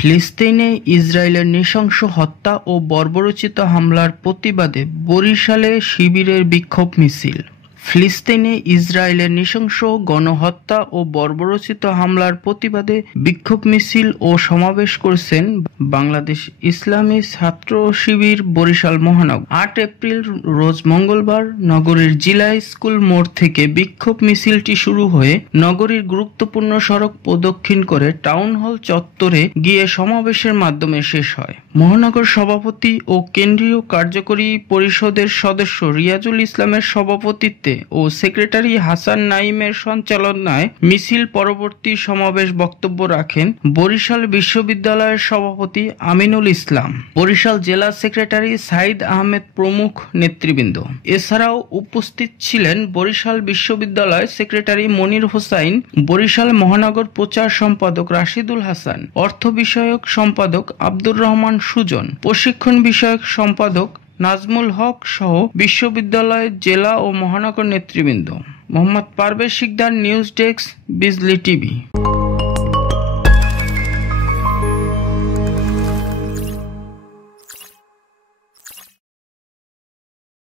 ফিলিস্তিনে ইসরায়েলের নৃশংস হত্যা ও বর্বরোচিত হামলার প্রতিবাদে বরিশালে শিবিরের বিক্ষোভ মিছিল। ফিলিস্তিনে ইসরায়েলের নৃশংস গণহত্যা ও বর্বরোচিত হামলার প্রতিবাদে বিক্ষোভ মিছিল ও সমাবেশ করেছেন বাংলাদেশ ইসলামী ছাত্র শিবির বরিশাল মহানগর। ৮ এপ্রিল রোজ মঙ্গলবার নগরীর জিলা স্কুল মোড় থেকে বিক্ষোভ মিছিলটি শুরু হয়ে নগরীর গুরুত্বপূর্ণ সড়ক প্রদক্ষিণ করে টাউন হল চত্বরে গিয়ে সমাবেশের মাধ্যমে শেষ হয়। মহানগর সভাপতি ও কেন্দ্রীয় কার্যকরী পরিষদের সদস্য রিয়াজুল ইসলামের সভাপতিত্বে ও সেক্রেটারি হাসান নাইমের সঞ্চালনায় মিছিল পরবর্তী সমাবেশ বক্তব্য রাখেন বরিশাল বিশ্ববিদ্যালয়ের সভাপতি আমিনুল ইসলাম, বরিশাল জেলা সেক্রেটারি সাইদ আহমেদ প্রমুখ নেতৃবৃন্দ। এছাড়াও উপস্থিত ছিলেন বরিশাল বিশ্ববিদ্যালয় সেক্রেটারি মনির হোসাইন, বরিশাল মহানগর প্রচার সম্পাদক রাশিদুল হাসান, অর্থ বিষয়ক সম্পাদক আব্দুর রহমান সুজন, প্রশিক্ষণ বিষয়ক সম্পাদক নাজমুল হক সহ বিশ্ববিদ্যালয়ের জেলা ও মহানগর নেতৃবৃন্দ। মোহাম্মদ পারভেজ শিকদার, নিউজ ডেস্ক, বিজলি টিভি।